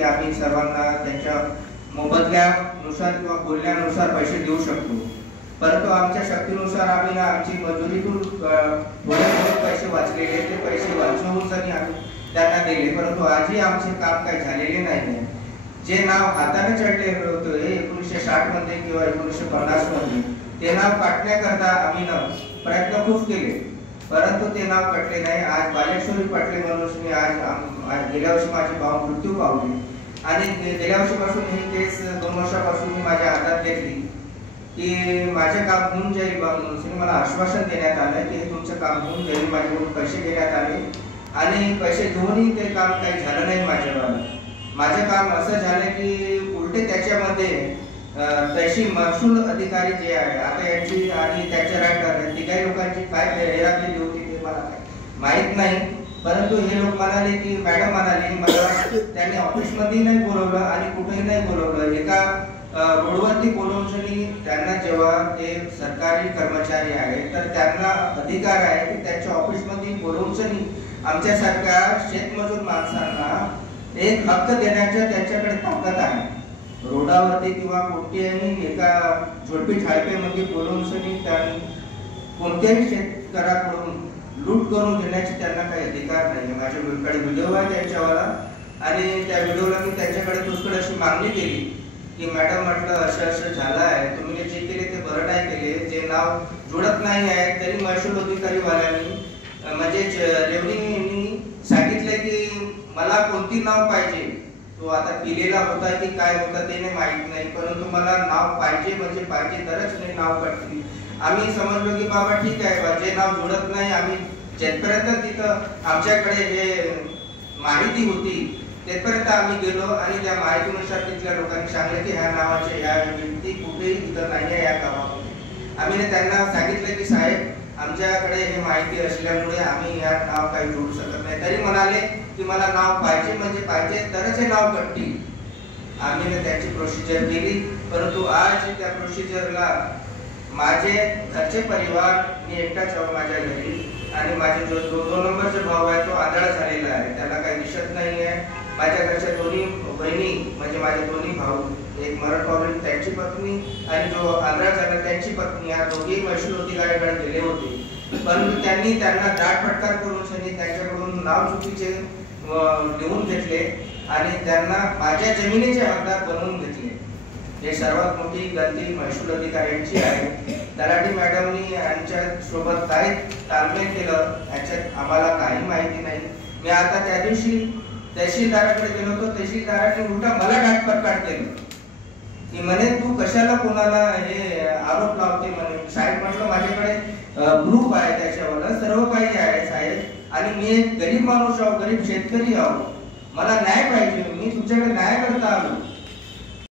आम्ही सर्वांना त्यांच्या मोबदल्यानुसार किंवा बोलण्यानुसार पैसे देऊ शकतो, परंतु आमच्या शक्तीनुसार आम्ही आमची मजुरीतून थोडे पैसे वाचलेले ते पैसे वाचवून जरी आम्ही त्यांना दिले, परंतु आजही आमचे काम काही झालेले नाही. जे नाव हाताने चढले होते 1960 मध्ये किंवा 1950 मध्ये ते नाव काढण्याकरता आम्ही प्रयत्न खूप केले, परंतु ते नाव कटले नाही. आज बालेश्वरी पाटले म्हणून आज गेल्या वर्षी माझे भाऊ मृत्यू पावले आणि गेल्या वर्षीपासून ही केस 2 वर्षापासून मी माझ्या हातात घेतली की माझे काम होऊन जाईल म्हणून मला आश्वासन देण्यात आलं की तुमचं काम होऊन जाईल. माझ्याकडून पैसे घेण्यात आले आणि पैसे घेऊनही ते काम काही झालं नाही. माझे काम असं झालं की उलटे त्याच्यामध्ये तशी महसूल अधिकारी जे आहे आता यांची आणि त्याच्या रायटर तिघाही लोकांची काय हेराफेरी होती ते मला माहित नाही, परंतु हे लोक म्हणाले की मॅडम म्हणाले मला त्यांनी ऑफिसमध्ये नाही बोलवलं आणि कुठेही नाही बोलवलं. एका रोडवरती बोलवून त्यांना जेव्हा ते सरकारी कर्मचारी आहेत तर त्यांना अधिकार आहे की त्यांच्या ऑफिसमध्ये बोलवून आमच्यासारख्या शेतमजूर माणसांना एक हक्क देण्याच्या त्यांच्याकडे ताकद आहे. रोडावरती किंवा कोणत्याही एका झोडपी ठाळपेमध्ये बोलवून कोणत्याही शेतकऱ्याकडून लूट करून घेण्याचे त्यांना काही अधिकार नाही. माझ्याकडे व्हिडिओ आहे त्यांच्यावाला आणि त्या व्हिडिओला मी त्यांच्याकडे तुझकडे अशी मागणी केली की मॅडम म्हटलं असं झालं आहे, तुम्ही जे केले ते बरं नाही केले. जे नाव जुळत नाही आहे तरी महसूल अधिकारी वाल्यांनी म्हणजे रेव्हन्यूनी सांगितले की मला कोणती नाव पाहिजे, तो आता पिलेला होता की काय होता ते नाही माहित नाही, परंतु मला नाव पाहिजे म्हणजे पाहिजे तरच मी नाव काढली. आम्ही समजलो की बाबा ठीक आहे, जे नाव जुळत नाही आम्ही जेथपर्यंत तिथं आमच्याकडे हे माहिती होती तेथपर्यंत आम्ही गेलो आणि त्या माहितीनुसार तिथल्या लोकांनी सांगितलं की ह्या नावाचे ह्या व्यक्ती कुठेही इथं नाही आहे या गावामध्ये. आम्ही त्यांना सांगितलं की साहेब आमच्याकडे हे माहिती असल्यामुळे आम्ही या नाव काही जोडू शकत नाही. तरी म्हणाले की मला नाव पाहिजे म्हणजे पाहिजे तरच हे नाव कटतील. आम्ही त्याची प्रोसिजर केली, परंतु आज त्या प्रोसिजरला माझे घरचे परिवार मी एकटाच आहो माझ्या घरी आणि माझे जो 2 नंबरचा भाऊ आहे तो आंधळा झालेला आहे, त्याला काही दिसत नाही आहे. माझ्या घरच्या दोन्ही बहिणी म्हणजे माझे दोन्ही भाऊ, एक मरण पावलेली त्याची पत्नी आणि जो आंधळा झाला त्यांची पत्नी, या दोघेही महसूल अधिकाऱ्याकडे गेले होते, परंतु त्यांनी त्यांना दाटफटकार करून त्यांच्याकडून नाव चुकीचे लिहून घेतले आणि त्यांना माझ्या जमिनीचे हकदार बनवून घेतले. हे सर्वात मोठी गलती महसूल अधिकाऱ्यांची आहे. तलाठी मॅडमनी यांच्या सोबत काय तालमेल केलं याच्यात आम्हाला काही माहिती नाही. मी आता त्या दिवशी तहसीलदाराकडे गेलो होतो, तहसीलदाराने उलटा मला डाटफटकार केलं की म्हणे तू कशाला कोणाला हे आरोप लावते म्हणे. साहेब म्हटलं माझ्याकडे ग्रुप आहे त्याच्यावर सर्व काही आहे साहेब आणि मी एक गरीब माणूस आहो, गरीब शेतकरी आहो, मला न्याय पाहिजे, मी तुमच्याकडे न्याय करता आलो.